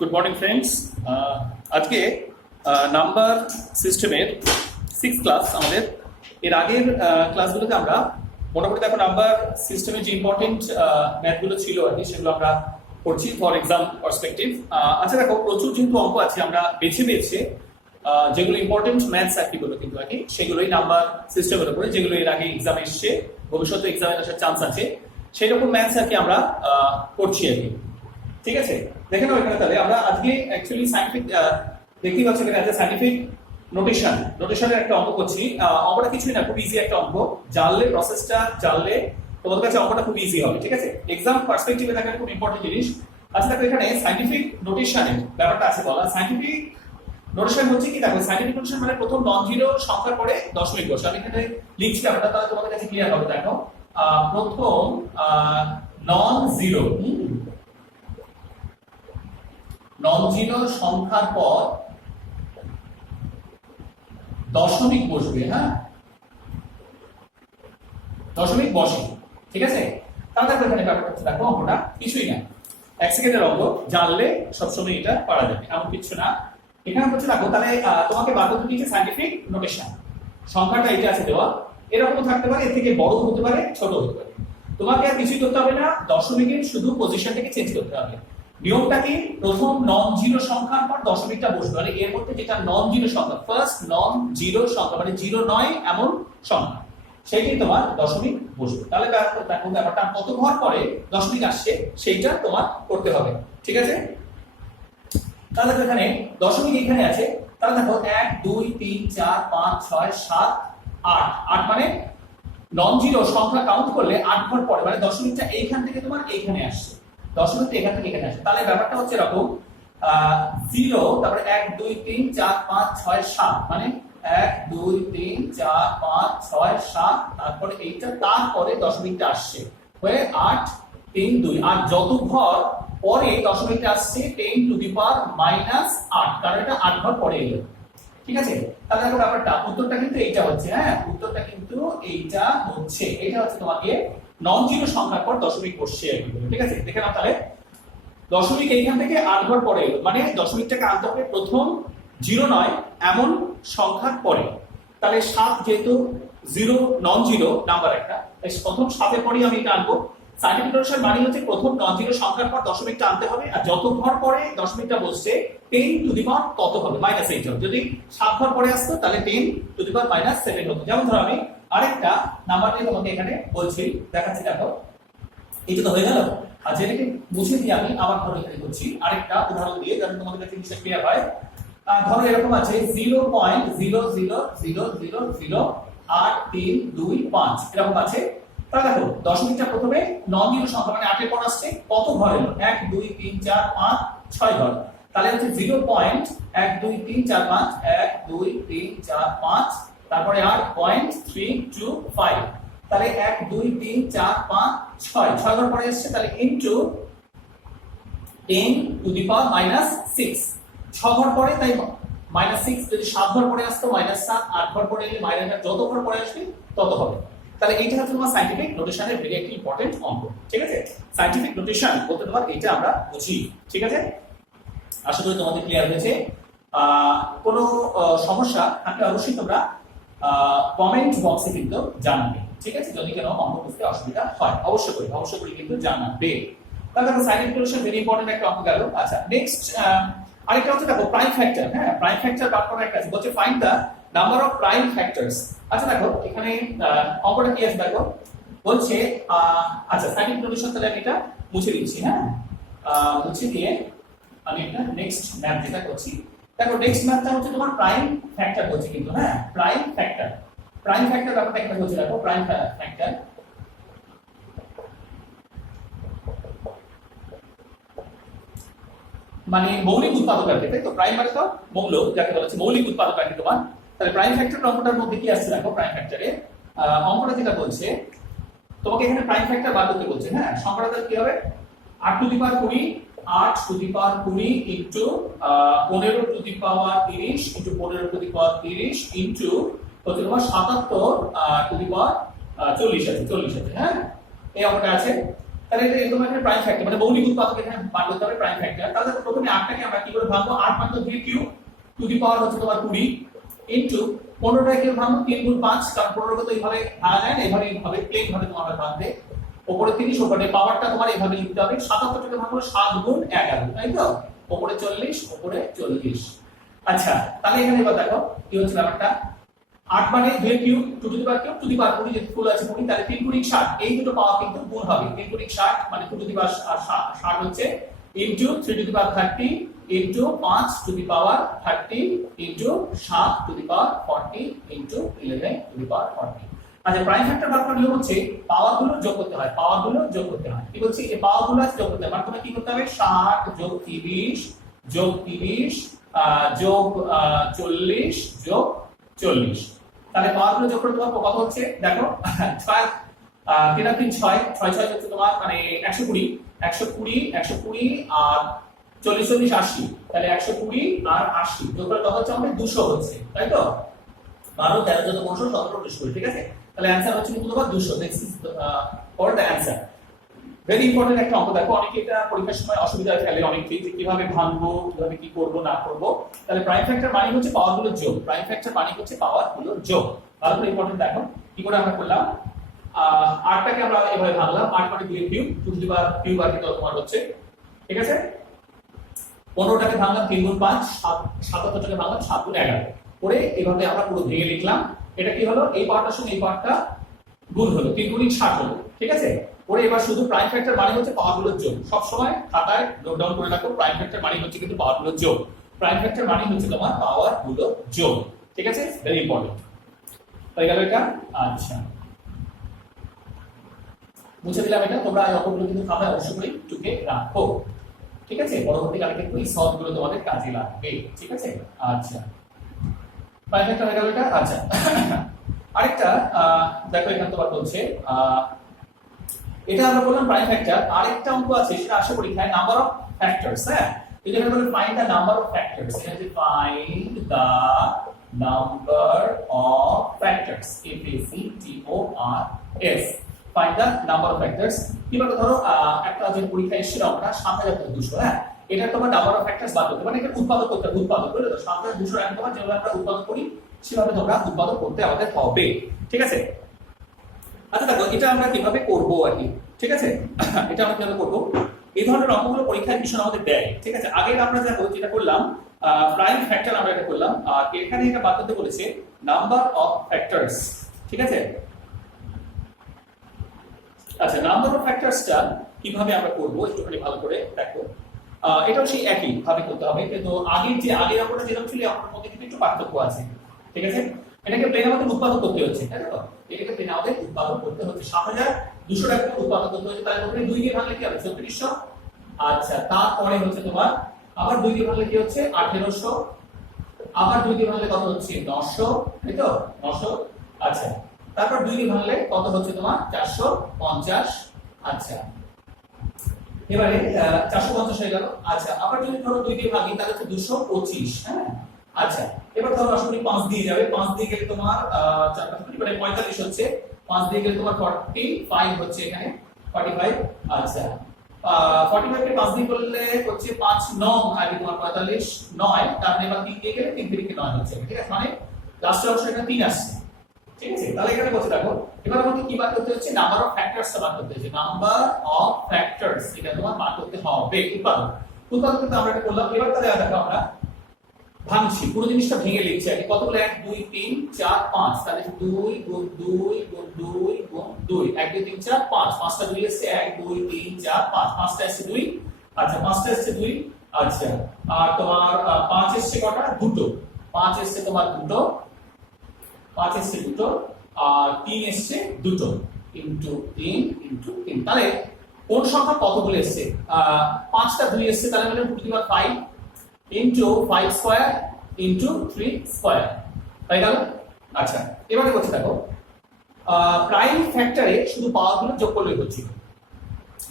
Good morning friends. আজকে number সিস্টেমের 6th class আমাদের। এর আগের ক্লাসগুলোতে আমরা মোটামুটি দেখো নাম্বার সিস্টেমের যে ইম্পর্টেন্ট ম্যাথগুলো ছিল আর কি সেগুলো আমরা করছি ফর এক্সাম পার্সপেক্টিভ। আচ্ছা দেখো, প্রচুর যেহেতু অঙ্ক আছে আমরা বেছে বেছে যেগুলো ইম্পর্টেন্ট ম্যাথস আর কি বলো কিন্তু আর কি সেগুলোই নাম্বার সিস্টেমের উপরে, যেগুলো এর আগে এক্সাম এসছে, ভবিষ্যতে এক্সামে আসার চান্স আছে, সেই রকম ম্যাথস আর কি আমরা করছি আর কি। ঠিক আছে, দেখে নাও এখানে। তাহলে আমরা আজকে অ্যাকচুয়ালি সায়েন্টিফিক দেখতেই পাচ্ছি এখানে আছে সায়েন্টিফিক নোটেশনের একটা অঙ্ক করছি। অঙ্কটা কিছুই না, খুব ইজি একটা অঙ্ক। জানলে প্রসেসটা জানলে তোমাদের কাছে অঙ্কটা খুব ইজি হবে। ঠিক আছে, এক্সাম পার্সপেক্টিভে দেখা খুব ইম্পর্টেন্ট জিনিস। আচ্ছা দেখো, এখানে সায়েন্টিফিক নোটেশনের ব্যাপারটা আছে বলা। সায়েন্টিফিক নোটেশন হচ্ছে কি, দেখো সায়েন্টিফিক নোটেশন মানে প্রথম নন জিরো সংখ্যার পরে দশমিক বসে। আমি এখানে লিখছি ব্যাপারটা, তাহলে তোমাদের কাছে ক্লিয়ার হবে। দেখো প্রথম নন জিরো সংখ্যার পর দশমিক বসবে। হ্যাঁ, দশমিক বসে। ঠিক আছে, তাহলে দেখো এখানে ব্যাপারটা হচ্ছে, দেখো অঙ্কটা কিছুই না, 1 সেকেন্ডের অঙ্ক, জানলে সবসময় এটা পারা যাবে, এমন কিছু না। এখানে হচ্ছে দেখো, তাহলে তোমাকে বার করতে দিয়েছে সায়েন্টিফিক নোটেশন। সংখ্যাটা এটা আছে দেওয়া, এরকম থাকতে পারে, এর থেকে বড় হতে পারে, ছোট হতে পারে। তোমাকে আর কিছুই করতে হবে না, দশমিকের শুধু পজিশনটাকে চেঞ্জ করতে হবে। নিয়মটা কি, প্রথম নন জিরো সংখ্যার পর দশমিকটা বসবে, মানে এর মধ্যে যেটা নন জিরো সংখ্যা, ফার্স্ট নন জিরো সংখ্যা মানে জিরো নয় এমন সংখ্যা, সেটাই তোমার দশমিক বসবে। তাহলে দেখো ব্যাপারটা কত ঘর পরে দশমিক আসছে সেইটা তোমার করতে হবে। ঠিক আছে, তাহলে এখানে দশমিক এখানে আছে, তাহলে দেখো 1 2 3 4 5 6 7 8 8 মানে নন জিরো সংখ্যা কাউন্ট করলে 8 ঘর পরে, মানে দশমিকটা এইখান থেকে তোমার এইখানে আসছে, দশমিকটা এখান থেকে এখানে আসে। তাহলে ব্যাপারটা হচ্ছে এরকম, 0 তারপরে 1 2 3 4 5 6 7 মানে 1 2 3 4 5 6 7, তারপরে এইটা, তারপরে দশমিকটা আসছে হয়ে 8 3 2, আর যত ঘর পরে দশমিকটা আসছে 10 টু দি পাওয়ার -8, কারণ এটা 8 ঘর পরে এলো। ঠিক আছে, তাহলে দেখো ব্যাপারটা, উত্তরটা কিন্তু এইটা হচ্ছে। হ্যাঁ, উত্তরটা কিন্তু এইটা হচ্ছে, এটা হচ্ছে তোমাকে নন জিরো সংখ্যার পর দশমিক বসছে আর কি। ঠিক আছে, দেখে নাও তাহলে দশমিক এইখান থেকে 8 ঘর পরে এলো, মানে দশমিকটাকে আনতে হবে প্রথম জিরো নয় এমন সংখ্যার পরে। তাহলে 7 যেহেতু জিরো নন জিরো নাম্বার একটা, তাই প্রথম 7 এর পরেই আমি এটা আনবো। সায়েন্টিফিক নোটেশন মানে হচ্ছে প্রথম নন জিরো সংখ্যার পর দশমিকটা আনতে হবে, আর যত ঘর পরে দশমিকটা বসছে 10 টু দি পাওয়ার তত হবে -8 হবে। যদি 7 ঘর পরে আসতো তাহলে 10 টু দি পাওয়ার -7 হতো। যেমন ধরো আমি আরেকটা নাম্বার নিয়ে তোমাকে এখানে বলছি, দেখাচ্ছি। দেখো এটা তো হয়ে গেল, আর যেটাকে মুছে দিয়ে আমি আবার ধরো এখানে করছি আরেকটা উদাহরণ দিয়ে, যাতে তোমাদের কাছে জিনিসটা ক্লিয়ার হয়। ধরো এরকম আছে 0.0000832 এরকম আছে। তাহলে দেখো দশমিকটা প্রথমে নন জিরো সংখ্যা মানে 8 এর পর আসছে, কত ঘর এলো? 1 2 3 4 5 6 ঘর। তাহলে হচ্ছে 0.12345 1 2 3 4 5, তারপরে আর 0.325, তাহলে 1 2 3 4 5 6 6 ঘর পরে আসছে, তাহলে ইনটু 10 টু দি পাওয়ার -6, 6 ঘর পরে, তাই -6। যদি 7 ঘর পরে আসতো -7, 8 ঘর পরে এলে -8, যত ঘর পরে আসবে তত হবে। তাহলে এইটা হচ্ছে তোমার সায়েন্টিফিক নোটেশনের ভেরি একটা ইম্পর্টেন্ট অঙ্ক। ঠিক আছে, সায়েন্টিফিক নোটেশন বলতে তোমার এটা আমরা বুঝি। ঠিক আছে, আশা করি তোমাদের ক্লিয়ার হয়েছে। কোনো সমস্যা থাকলে অবশ্যই তোমরা কমেন্ট বক্সে কিন্তু জানাবে। ঠিক আছে, যদি কোনো অঙ্ক বুঝতে অসুবিধা হয় অবশ্যই করে কিন্তু জানাবে। তাহলে সায়েন্টিফিক নোটেশন ভেরি ইম্পর্টেন্ট একটা অঙ্ক গেল। আচ্ছা, নেক্সট আরেকটা হচ্ছে দেখো প্রাইম ফ্যাক্টর। হ্যাঁ, প্রাইম ফ্যাক্টর বার করার একটা আছে, বলছে find the number of prime factors. আচ্ছা দেখো এখানে অঙ্কটা কি আছে দেখো, বলছে আচ্ছা সাইন্টিফিক নোটেশন, তাহলে আমি এটা মুছে দিচ্ছি। হ্যাঁ, মুছে দিয়ে আমি একটা নেক্সট ম্যাথ যেটা করছি, দেখো নেক্সট ম্যাথটা হচ্ছে তোমার প্রাইম ফ্যাক্টর বলছে কিন্তু। হ্যাঁ, প্রাইম ফ্যাক্টর ব্যাপারটা একটা বলছে। দেখো প্রাইম ফ্যাক্টর মানে মৌলিক উৎপাদক আর কি, তাই তো? প্রাইম মানে তো মৌল, যাকে বলা হচ্ছে মৌলিক উৎপাদক আর কি তোমার। তাহলে প্রাইম ফ্যাক্টর অঙ্কটার মধ্যে কি আসছে দেখো, প্রাইম ফ্যাক্টরে অঙ্কটা যেটা বলছে তোমাকে এখানে প্রাইম ফ্যাক্টর বার করতে বলছে। হ্যাঁ, সংখ্যাটা কি হবে? 8 two the power 20 into 15 two the power 30 into 15 two the power 30 into হচ্ছে তোমার 77 টু দি পাওয়ার 40 আছে। হ্যাঁ, এই অঙ্কটা আছে। তাহলে এটা এরকম একটা প্রাইম ফ্যাক্টর, মানে মৌলিক উৎপাদক এখানে বার করতে হবে প্রাইম ফ্যাক্টর। তাহলে প্রথমে 8টাকে আমরা কি করে ভাঙবো, 8 মান তো 2 কিউব টু দি পাওয়ার হচ্ছে তোমার 20 ইনটু 15টাকে কি ভাঙবো 3 গুণ 5, কারণ 15 কে তো এইভাবে ভাঙা যায় না, এইভাবে প্লেন ভাবে তোমার ভাঙবে। উপরে 30 উপরে পাওয়ারটা তোমার এইভাবে লিখতে হবে, 77টাকে ভাঙবো 7 গুণ 11, তাই তো? উপরে 40 উপরে 40। আচ্ছা তাহলে এখানে এবার দেখো কি হচ্ছে ব্যাপারটা, 8 মানে 2 cube to the power cube to the power 20, যেহেতু ফুল আছে 20, তাহলে 3 গুণ 60, এই দুটো পাওয়ার কিন্তু গুণ হবে। 3 গুণ 60 মানে 2 টু দি পাওয়ার 60 হচ্ছে into 3 to the power 30 into 5 to the power 30 into 7 to the power 40 into 11 to the power 40। আচ্ছা প্রাইম ফ্যাক্টর বার করার নিয়ম হচ্ছে পাওয়ার গুলো যোগ করতে হয়, পাওয়ার গুলো যোগ করতে হয়। কি বলছি, এই পাওয়ার গুলো যোগ করতে হয়, মানে তোমাকে কি করতে হবে 60 যোগ 30 যোগ 30 যোগ 40 যোগ 40। তাহলে পাওয়ার গুলো যোগ করে তোমার কত হচ্ছে দেখো, 6 3 আর 3 6 6 6 হচ্ছে তোমার মানে 120 120 120 আর 40 40 80, তাহলে 120 আর 80 যোগ করে কত হচ্ছে আমাদের 200 হচ্ছে, তাই তো? 12 13 14 15 17 20, ঠিক আছে? তাহলে অ্যানসার হচ্ছে কিন্তু তোমার 200। This is for the answer. Very important একটা অঙ্ক। দেখো অনেকে এটা পরীক্ষার সময় অসুবিধা ফেলে অনেকেই, যে কিভাবে ভাঙবো কিভাবে কি করব না করব। তাহলে প্রাইম ফ্যাক্টর মানে হচ্ছে পাওয়ার গুলোর যোগ, প্রাইম ফ্যাক্টর মানে হচ্ছে পাওয়ার গুলোর যোগ। ভালো করে ইম্পর্টেন্ট দেখো কি করে আমরা করলাম। 8টাকে আমরা এভাবে ভাঙলাম, 8 মানে 2 cube to the power cube আর কি তোমার হচ্ছে, ঠিক আছে? 15টাকে ভাঙলাম 3 গুণ 5, 77টাকে ভাঙলাম 7 গুণ 11 করে এভাবে আমরা পুরো ভেঙে লিখলাম। এটা কি হলো, এই পার্টটার সঙ্গে এই পার্টটা গুণ হলো, 3 গুণ 60 হলো, ঠিক আছে? পরে এবার শুধু প্রাইম ফ্যাক্টর মানে হচ্ছে পাওয়ারগুলোর যোগ। সব সময় খাতায় নোট ডাউন করে রাখো, প্রাইম ফ্যাক্টর মানে হচ্ছে কিন্তু পাওয়ারগুলোর যোগ। প্রাইম ফ্যাক্টর মানে হচ্ছে তোমার পাওয়ারগুলোর যোগ, ঠিক আছে? Very important. হয়ে গেল এটা। আচ্ছা বুঝে দিলাম এটা। তোমরা এই অঙ্কগুলো কিন্তু খাতায় অবশ্যই করে টুকে রাখো, ঠিক আছে? পরবর্তীকালে কিন্তু এই সলভগুলো তোমাদের কাজে লাগবে, ঠিক আছে? আচ্ছা প্রাইম ফ্যাক্টর হয়ে গেল এটা। আচ্ছা আরেকটা দেখো এখানে তোমার বলছে এটা আমরা বললাম প্রাইম ফ্যাক্টর। আরেকটা অঙ্ক আছে সেটা আসে পরীক্ষায়, নাম্বার অফ ফ্যাক্টরস। হ্যাঁ এটা বলে find the number of factors. এটা হচ্ছে find the number of factors, F A C T O R S, find the number of factors. কিভাবে ধরো একটা যে পরীক্ষা এসেছিল আমরা 7200, হ্যাঁ এটা তোমার নাম্বার অফ ফ্যাক্টরস বার করতে, মানে এটা উৎপাদক করতে, উৎপাদক করে তো 7200 এর তোমার যেভাবে আমরা উৎপাদক করি সেভাবে তোমরা উৎপাদক করতে আমাদের হবে, ঠিক আছে? আচ্ছা দেখো এটা আমরা কিভাবে করব আর কি, ঠিক আছে? এটা আমরা কিভাবে করব, এই ধরনের অঙ্কগুলো পরীক্ষায় ভীষণ আমাদের দেয়, ঠিক আছে? আগে আমরা যেটা করলাম প্রাইম ফ্যাক্টর আমরা এটা করলাম, আর এখানে এটা বার করতে বলেছে নাম্বার অফ ফ্যাক্টরস, ঠিক আছে? আচ্ছা নাম্বার অফ ফ্যাক্টরসটা কিভাবে আমরা করব একটুখানি ভালো করে দেখো। এটাও সেই একই ভাবে করতে হবে, কিন্তু আগের অঙ্কটা যেরকম ছিল অঙ্কের মধ্যে কিন্তু একটু পার্থক্য আছে, ঠিক আছে? এটাকে প্লেন আমাদের উৎপাদন করতে হচ্ছে, তাই তো? এটাকে প্লেন আমাদের উৎপাদন করতে হচ্ছে 7200 টাকা উৎপাদন করতে হচ্ছে। তাহলে প্রথমে 2 দিয়ে ভাঙলে কি হবে 3600। আচ্ছা তারপরে হচ্ছে তোমার আবার 2 দিয়ে ভাঙলে কি হচ্ছে 1800, আবার 2 দিয়ে ভাঙলে কত হচ্ছে 900, তাই তো? 900। আচ্ছা তারপর 2 দিয়ে ভাঙলে কত হচ্ছে তোমার 450। আচ্ছা এবারে 450 হয়ে গেল। আচ্ছা আবার যদি ধরো 2 দিয়ে ভাগি তাহলে হচ্ছে 225, হ্যাঁ? আচ্ছা এবার ধরো আসলে 5 দিয়ে যাবে, 5 দিয়ে গেলে তোমার 4 মানে 45 হচ্ছে, 5 দিয়ে গেলে তোমার 45 হচ্ছে এখানে 45। আচ্ছা 45 কে 5 দিয়ে করলে হচ্ছে 5 9 আগে তোমার 45 9, তার মানে এবার 3 দিয়ে গেলে 3 থেকে 9 হচ্ছে, ঠিক আছে? মানে লাস্টের অংশ এখানে 3 আসছে, ঠিক আছে? তাহলে এখানে বলতে দেখো এবার আমাকে কি বার করতে হচ্ছে, নাম্বার অফ ফ্যাক্টরস বার করতে হচ্ছে, নাম্বার অফ ফ্যাক্টরস এটা তোমার বার করতে হবে। উৎপাদক কিন্তু আমরা এটা করলাম। এবার তাহলে দেখো আমরা ভাঙছি, পুরো জিনিসটা ভেঙে লিখছি আগে। কতগুলো 1 2 3 4 5, তাহলে 2 গুণ 2 গুণ 2 গুণ 2, 1 2 3 4 5, 5টা 2 এসেছে 1 2 3 4 5, 5টা এসেছে 2। আচ্ছা 5টা এসেছে 2। আচ্ছা আর তোমার 5 এসেছে কটা, দুটো। 5 এসেছে তোমার দুটো, 5 এসেছে দুটো, আর 3 এসেছে দুটো, ইনটু 3 ইনটু 3। তাহলে কোন সংখ্যা কতগুলো এসেছে, 5টা 2 এসেছে, তাহলে মানে two the power 5 into 5 square into 3 square, তাই গেল। আচ্ছা এবারে বলছি দেখো প্রাইম ফ্যাক্টরে শুধু পাওয়ারগুলো যোগ করলেই হচ্ছে।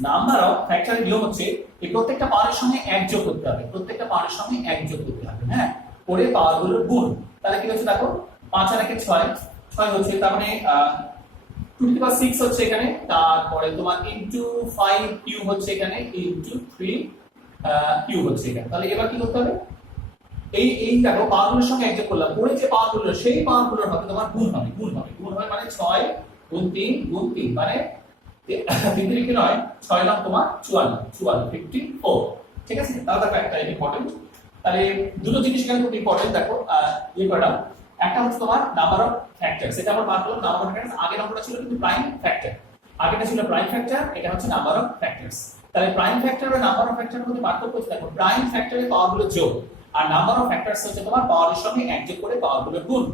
নাম্বার অফ ফ্যাক্টরের নিয়ম হচ্ছে এই প্রত্যেকটা পাওয়ারের সঙ্গে 1 যোগ করতে হবে, প্রত্যেকটা পাওয়ারের সঙ্গে 1 যোগ করতে হবে, হ্যাঁ? করে পাওয়ারগুলোর গুণ। তাহলে কি হচ্ছে দেখো 5 আর 1 6, 6 হচ্ছে, তার মানে 2 টু দি পাওয়ার 6 হচ্ছে এখানে, তারপরে তোমার ইনটু 5 কিউব হচ্ছে এখানে, ইনটু 3 কিউব হচ্ছে এখানে। তাহলে এবার কি করতে হবে, এই দেখো পাওয়ারগুলোর সঙ্গে একযোগ করলাম, পরে যে পাওয়ারগুলো সেই পাওয়ারগুলোর হবে তোমার গুণ হবে, গুণ হবে মানে 6 গুণ 3 গুণ 3 মানে 3 3 কি নয়, 6 নাম তোমার 54 54। ঠিক আছে, তাহলে দেখো একটা ইম্পর্টেন্ট, তাহলে দুটো জিনিস এখানে খুব ইম্পর্টেন্ট। দেখো করলাম, একটা হচ্ছে তোমার নাম্বার অফ ফ্যাক্টর, সেটা আমরা বার করলাম নাম্বার অফ ফ্যাক্টরস। আগের অঙ্কটা ছিল কিন্তু প্রাইম ফ্যাক্টর, আগেটা ছিল প্রাইম ফ্যাক্টর, এটা হচ্ছে নাম্বার অফ ফ্যাক্টরস। তাহলে প্রাইম ফ্যাক্টর আর নাম্বার অফ ফ্যাক্টরের মধ্যে পার্থক্য হচ্ছে, দেখো প্রাইম ফ্যাক্টরে পাওয়ারগুলো যোগ, আর নাম্বার অফ ফ্যাক্টরস হচ্ছে তোমার পাওয়ারের সঙ্গে একযোগ করে পাওয়ারগুলো গুণ।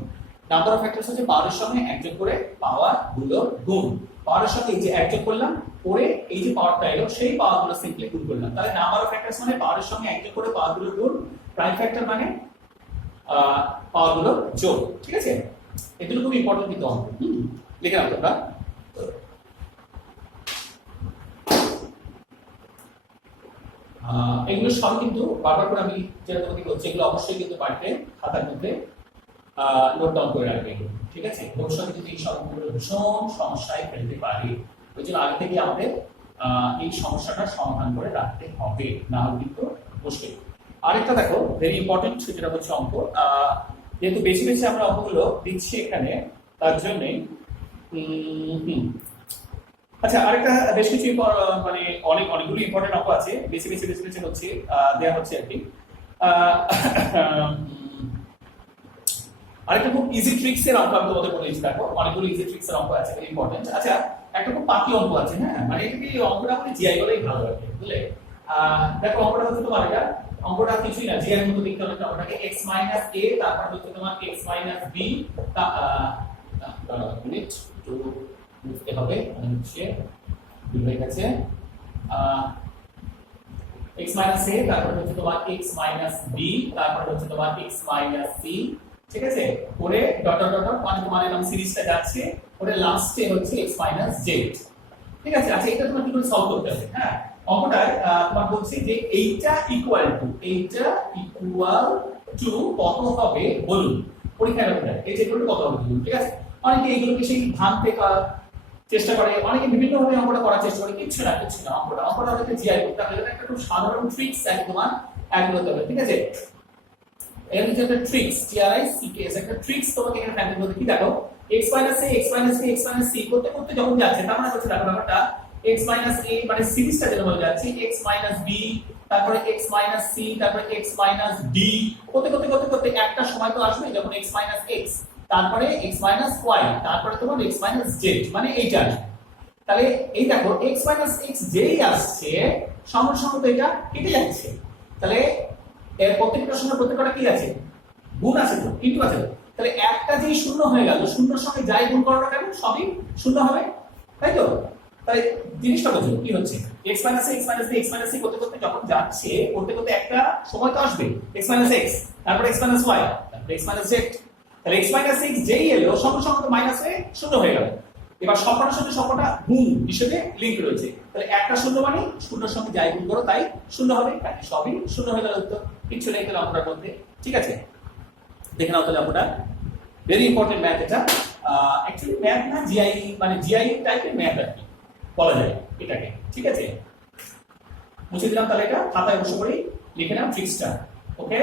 নাম্বার অফ ফ্যাক্টরস হচ্ছে পাওয়ারের সঙ্গে একযোগ করে পাওয়ারগুলো গুণ, পাওয়ারের সঙ্গে এই যে একযোগ করলাম, পরে এই যে পাওয়ারটা এলো সেই পাওয়ারগুলো সিম্পলি গুণ করলাম। তাহলে নাম্বার অফ ফ্যাক্টরস মানে পাওয়ারের সঙ্গে একযোগ করে পাওয়ারগুলো গুণ, প্রাইম ফ্যাক্টর মানে পাওয়ারগুলো যোগ। ঠিক আছে, এগুলো খুব ইম্পর্টেন্ট কিন্তু অঙ্ক, লিখে রাখো তোমরা। এগুলো সব কিন্তু বারবার করে আমি যেটা তোমাকে বলছি, এগুলো অবশ্যই কিন্তু বাড়িতে খাতার মধ্যে নোট ডাউন করে রাখবে। ঠিক আছে, ভবিষ্যতে কিন্তু এই সবগুলো ভীষণ সমস্যায় ফেলতে পারে, ওই জন্য আগে থেকে আমাদের এই সমস্যাটা সমাধান করে রাখতে হবে, না হলে কিন্তু মুশকিল। আরেকটা দেখো ভেরি ইম্পর্টেন্ট, যেটা হচ্ছে অঙ্ক, যেহেতু বেশি বেশি আমরা অঙ্কগুলো দিচ্ছি এখানে, তার জন্যে আচ্ছা আরেকটা বেশ কিছু মানে অনেকগুলো ইম্পর্টেন্ট অঙ্ক আছে, বেশি বেশি হচ্ছে দেওয়া হচ্ছে আর কি। আরেকটা খুব ইজি ট্রিক্স এর অঙ্ক আমি তোমাদের বলে দিচ্ছি। দেখো অনেকগুলো ইজি ট্রিক্স এর অঙ্ক আছে, ভেরি ইম্পর্টেন্ট। আচ্ছা একটা খুব পাকি অঙ্ক আছে, হ্যাঁ মানে এটাকে অঙ্কটা বলে জিআই বলেই ভালো লাগে, বুঝলে। দেখো অঙ্কটা হচ্ছে তোমার এটা, অঙ্কটা কিছুই না, জিআই এর মতো দেখতে হবে। অঙ্কটাকে x - a, তারপর হচ্ছে তোমার x - b, মিনিট টু লিখতে হবে, মানে হচ্ছে হয়ে গেছে x - a, তারপর হচ্ছে তোমার x - b, তারপর হচ্ছে তোমার x - c। ঠিক আছে, পরে ডট ডট ডট মানে তোমার এরকম সিরিজটা যাচ্ছে, পরে লাস্টে হচ্ছে x - z। ঠিক আছে, আচ্ছা এটা তোমার কি করে সলভ করতে হবে। হ্যাঁ, অঙ্কটায় তোমার বলছে যে এইটা ইকুয়াল টু কত হবে বলুন, পরীক্ষায় হবে এই যে কত হবে বলুন। ঠিক আছে, অনেকে এইগুলোকে সেই ভাঙতে চেষ্টা করে, অনেকে বিভিন্ন ভাবে অঙ্কটা করার চেষ্টা করে, কিচ্ছু না অঙ্কটা হচ্ছে জিআই করতে হবে। এটা একটা খুব সাধারণ ট্রিক্স আছে তোমার, অ্যাড করতে হবে। ঠিক আছে, এর হচ্ছে একটা ট্রিক্স, TRICS একটা ট্রিক্স তোমাকে এখানে ফ্যাক্টর মধ্যে কি দেখো, x - a x - b x - c করতে করতে যখন যাচ্ছে, তার মানে হচ্ছে দেখো ব্যাপারটা x - a মানে সিরিজটা যেটা বলে যাচ্ছে x - b, তারপরে x - c, তারপরে x - d করতে করতে করতে করতে একটা সময় তো আসবে যখন x - x, তারপরে x - y, তারপরে তোমার x - z মানে এইটা আসবে। তাহলে এই দেখো x - x যেই আসছে সমান সমান তো এটা কেটে যাচ্ছে, তাহলে এর প্রত্যেকটার সঙ্গে প্রত্যেকটা কি আছে, গুণ আছে তো, কিন্তু আছে তো। তাহলে একটা যেই শূন্য হয়ে গেল, শূন্যর সঙ্গে যাই গুণ করো না কেন সবই শূন্য হবে, তাই তো। তাই জিনিসটা বোঝো কি হচ্ছে, x - a x - b x - c করতে করতে যখন যাচ্ছে, করতে করতে একটা সময় তো আসবে x - x, তারপর x - y, তারপর x - z। তাহলে x - x যেই এলো সঙ্গে সঙ্গে তো মাইনাস হয়ে শূন্য হয়ে গেল। এবার সবকটার সাথে সবকটা গুণ হিসেবে লিংক রয়েছে, তাহলে একটা শূন্য মানে শূন্যর সঙ্গে যাই গুণ করো তাই শূন্য হবে, তাই সবই শূন্য হয়ে গেল উত্তর, কিছু নেই তাহলে অঙ্কটার মধ্যে। ঠিক আছে, দেখে নাও তাহলে অঙ্কটা, ভেরি ইম্পর্টেন্ট ম্যাথ এটা। অ্যাকচুয়ালি ম্যাথ না, জিআই মানে জিআই টাইপের ম্যাথ আর কি বলা যায় এটাকে। ঠিক আছে, মুছে দিলাম, তাহলে এটা খাতায় বসে পড়ি লিখে নাও ট্রিক্সটা। ওকে,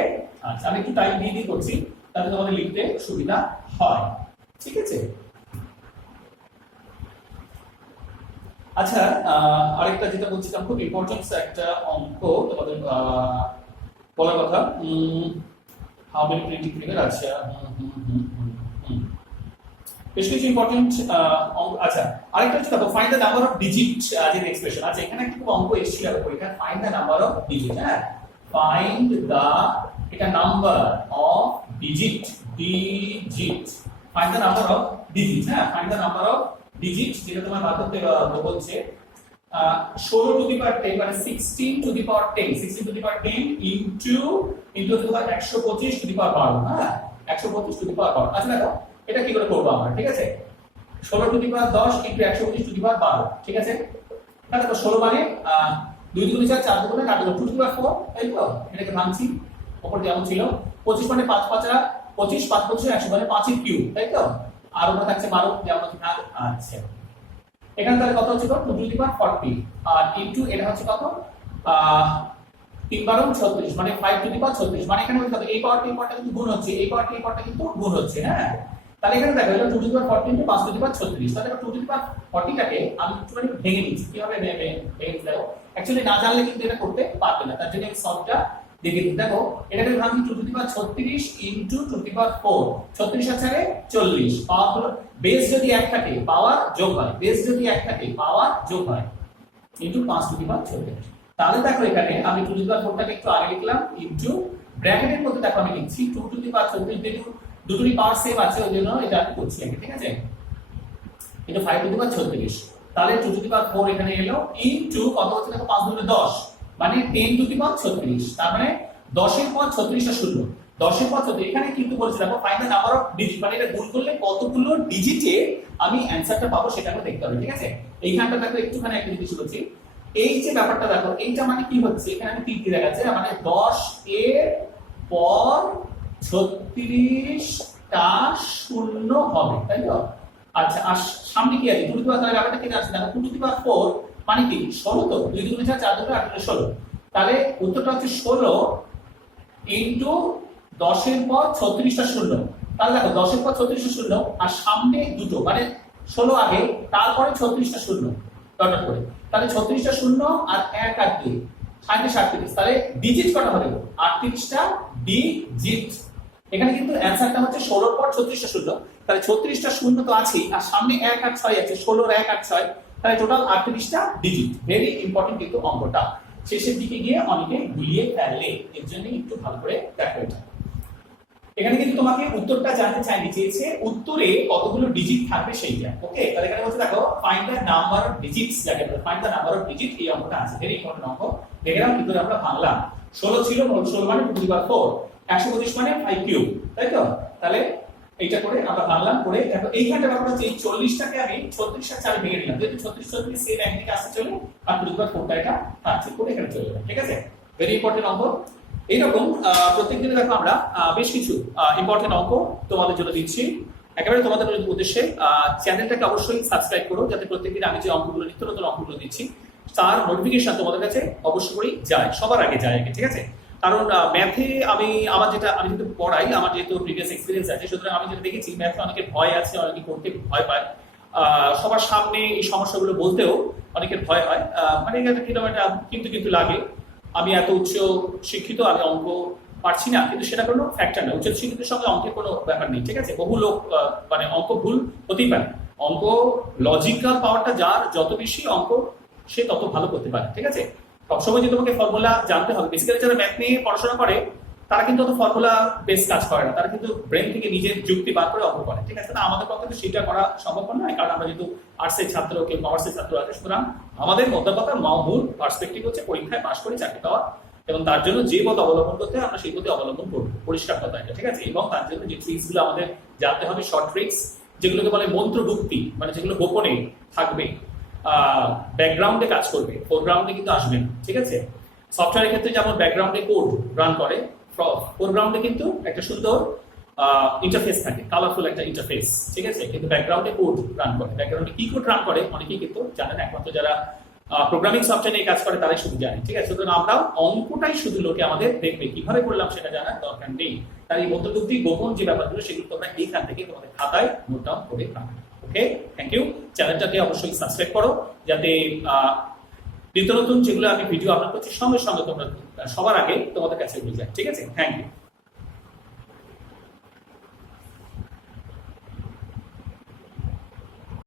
আচ্ছা আমি একটু টাইম দিয়ে করছি তাতে তোমাদের লিখতে সুবিধা হয়। ঠিক আছে, আচ্ছা আরেকটা যেটা বলছিলাম খুব ইম্পর্টেন্ট একটা অঙ্ক তোমাদের বলার কথা, হাউ মেনি প্রিন্টিং ফিগার আছে, বেশ কিছু ইম্পর্টেন্ট অঙ্ক। আচ্ছা আরেকটা হচ্ছে দেখো find the number of digit যে এক্সপ্রেশন আছে, এখানে একটু অঙ্ক এসেছিল পরীক্ষা, find the number of digit. হ্যাঁ, ফাইন্ড দ্য, এটা number of digit, find the number of digit. হ্যাঁ, find the number of digit, যেটা তোমার বার করতে বলছে 16 টু দি পাওয়ার 10 মানে 16 to the power 10, 16 to the power 10 into তোমার 125 টু দি পাওয়ার 12। হ্যাঁ, 125 টু দি পাওয়ার 12। আচ্ছা দেখো এটা কি করে করব আমরা। ঠিক আছে, 16 to the power 10 into 125 to the power 12। ঠিক আছে, তাহলে তো 16 মানে 2 দুগুণে 4, 4 দুগুণে 8, 2 টু দি পাওয়ার 4, তাই তো। এটাকে ভাঙছি, উপর যেমন ছিল 25 মানে 5 5 25, 5 25 100 মানে 5 এর কিউব, তাই তো। আর ওটা থাকছে 12 যেমন থাক। আচ্ছা এখানে তাহলে কত হচ্ছে 2 to the power 40 R into এটা হচ্ছে কত 3 বারং 36 মানে 5 টু দি পাওয়ার 36 মানে এখানে কত এই পাওয়ারটা কিন্তু গুণ হচ্ছে এই পাওয়ারটা কিন্তু গুণ হচ্ছে হ্যাঁ। তাহলে এখানে দেখো এটা 2 to the power 40 into 5 to the power 36 তাহলে 2 টু দি পাওয়ার 40 টাকে আমি একটুখানি ভেঙে নিচ্ছি কিভাবে ভেঙে দেখো অ্যাকচুয়ালি না জানলে কিন্তু এটা করতে পারবে না তার জন্য আমি সলভটা দেখে দিই দেখো এটাকে ভাঙি 2 to the power 36 into 2 to the power 4 36 আছে 40 পাওয়ার হলো বেস যদি এক থাকে পাওয়ার যোগ হয় বেস যদি এক থাকে পাওয়ার যোগ হয় ইনটু 5 টু দি পাওয়ার 36 তাহলে দেখো এখানে আমি 2 টু দি পাওয়ার 4 টাকে একটু আগে লিখলাম ইনটু ব্র্যাকেটের মধ্যে দেখো আমি লিখছি 2 টু দি পাওয়ার 36 যেহেতু দুটোরই পাওয়ার সেম আছে ওই জন্য এটা আমি করছি আগে ঠিক আছে এটা 5 টু দি পাওয়ার 36 তাহলে 2 টু দি পাওয়ার 4 এখানে এলো ইনটু কত হচ্ছে দেখো 5 দুগুণে 10 মানে 10 টু দি পাওয়ার 36 তার মানে 10 এর পর 36 টা শূন্য 10 এর পর 36 এখানে কিন্তু বলছি দেখো find the number of digit মানে এটা গুণ করলে কতগুলো ডিজিটে আমি অ্যানসারটা পাবো সেটাকে দেখতে হবে ঠিক আছে এইখানটা দেখো একটুখানি একটা জিনিস বলছি এই যে ব্যাপারটা দেখো এইটা মানে কি হচ্ছে এখানে আমি তীর দিয়ে দেখাচ্ছি মানে 10 এর পর 36 টা শূন্য হবে তাই তো আচ্ছা আর সামনে কি আছে 2 টু দি পাওয়ার ব্যাপারটা কি আছে দেখো 2 টু দি পাওয়ার 4 মানে কি 16 তো 2 দুগুণে 4 4 দুগুণে 8 16 তাহলে উত্তরটা হচ্ছে 16 ইনটু 10 এর পর 36 টা শূন্য তাহলে দেখো 10 এর পর 36 টা শূন্য আর সামনে দুটো মানে 16 আগে তারপরে 36 টা শূন্য ডট করে তাহলে 36 টা শূন্য আর 1 আর 2 37 তাহলে ডিজিট কটা হবে 38 টা ডিজিট এখানে কিন্তু অ্যানসারটা হচ্ছে 16 এর পর 36 টা শূন্য তাহলে 36 টা শূন্য তো আছেই আর সামনে 1 আর 6 আছে 16 এর 1 আর 6 তাহলে টোটাল 38 টা ডিজিট ভেরি ইম্পর্টেন্ট কিন্তু অঙ্কটা শেষের দিকে গিয়ে অনেকে গুলিয়ে ফেলে এর জন্য একটু ভালো করে দেখো এটা এখানে কিন্তু তোমাকে উত্তরটা জানতে চাইনি চেয়েছে উত্তরে কতগুলো ডিজিট থাকবে সেইটা ওকে তাহলে এখানে বলছে দেখো find the number of digits যাকে বলে find the number of digit এই অঙ্কটা আছে ভেরি ইম্পর্টেন্ট অঙ্ক দেখলাম কিন্তু আমরা ভাঙলাম 16 ছিল 16 মানে 2 টু দি পাওয়ার 4 125 মানে 5 কিউব তাই তো তাহলে এইটা করে আমরা ভাঙলাম করে দেখো এইখানটা ব্যাপারটা হচ্ছে এই 40 টাকে আমি 36 এর চারে ভেঙে নিলাম যেহেতু 36 36 সেম একদিকে আসতে চলে আর 2 টু দি পাওয়ার 4 টা এটা থাকছে করে এখানে চলে যাবে ঠিক আছে ভেরি ইম্পর্টেন্ট অঙ্ক এইরকম প্রত্যেকদিন দেখো আমরা বেশ কিছু ইম্পর্টেন্ট অঙ্ক তোমাদের জন্য দিচ্ছি একেবারে তোমাদের উদ্দেশ্যে চ্যানেলটাকে অবশ্যই সাবস্ক্রাইব করো যাতে প্রত্যেকদিন আমি যে অঙ্কগুলো নিত্য নতুন অঙ্কগুলো দিচ্ছি তার নোটিফিকেশন তোমাদের কাছে অবশ্যই করেই যায় সবার আগে যায় আগে ঠিক আছে কারণ ম্যাথে আমি যেহেতু পড়াই আমার যেহেতু প্রিভিয়াস এক্সপিরিয়েন্স আছে সুতরাং আমি যেটা দেখেছি ম্যাথে অনেকের ভয় আছে অনেকে করতে ভয় পায় সবার সামনে এই সমস্যাগুলো বলতেও অনেকের ভয় হয় মানে এটা কিরকম একটা কিন্তু লাগে আমি এত উচ্চ শিক্ষিত আমি অঙ্ক পারছি না কিন্তু সেটা কোনো ফ্যাক্টর না উচ্চ শিক্ষিতের সঙ্গে অঙ্কের কোনো ব্যাপার নেই ঠিক আছে বহু লোক মানে অঙ্ক ভুল হতেই পারে অঙ্ক লজিক্যাল পাওয়ারটা যার যত বেশি অঙ্ক সে তত ভালো করতে পারে ঠিক আছে সবসময় যে তোমাকে ফর্মুলা জানতে হবে বেসিক্যালি যারা ম্যাথ নিয়ে পড়াশোনা করে তারা কিন্তু অত ফর্মুলা বেস কাজ করে না তারা কিন্তু ব্রেন থেকে নিজের যুক্তি বার করে অঙ্ক করে ঠিক আছে না আমাদের পক্ষে তো সেটা করা সম্ভব নয় কারণ আমরা যেহেতু আর্টসের ছাত্র কেউ কমার্সের ছাত্র আছে সুতরাং আমাদের মধ্যে কথা মূল পার্সপেক্টিভ হচ্ছে পরীক্ষায় পাশ করে চাকরি পাওয়া এবং তার জন্য যে পথ অবলম্বন করতে হয় আমরা সেই পথে অবলম্বন করবো পরিষ্কার কথা এটা ঠিক আছে এবং তার জন্য যে ট্রিক্স গুলো আমাদের জানতে হবে শর্ট ট্রিক্স যেগুলোকে বলে মন্ত্রগুপ্তি মানে যেগুলো গোপনে থাকবে ব্যাকগ্রাউন্ডে কাজ করবে ফোরগ্রাউন্ডে কিন্তু আসবে না ঠিক আছে সফটওয়্যারের ক্ষেত্রে যেমন ব্যাকগ্রাউন্ডে কোড রান করে ফোরগ্রাউন্ডে কিন্তু একটা সুন্দর ইন্টারফেস থাকে কালারফুল একটা ইন্টারফেস ঠিক আছে কিন্তু ব্যাকগ্রাউন্ডে কোড রান করে ব্যাকগ্রাউন্ডে কি কোড রান করে অনেকেই কিন্তু জানেন একমাত্র যারা প্রোগ্রামিং সফটওয়্যার নিয়ে কাজ করে তারাই শুধু জানে ঠিক আছে সুতরাং আমরাও অঙ্কটাই শুধু লোকে আমাদের দেখবে কিভাবে করলাম সেটা জানার দরকার নেই তার এই মধ্যবর্তী গোপন যে ব্যাপারগুলো সেগুলো তোমরা এইখান থেকে তোমাদের খাতায় নোট ডাউন করে রাখবে ওকে থ্যাংক ইউ চ্যানেলটাকে অবশ্যই সাবস্ক্রাইব করো যাতে নিত্য নতুন যেগুলো আমি ভিডিও আপলোড করছি সঙ্গে সঙ্গে তোমরা সবার আগে তোমাদের কাছে এগিয়ে যায় ঠিক আছে থ্যাংক ইউ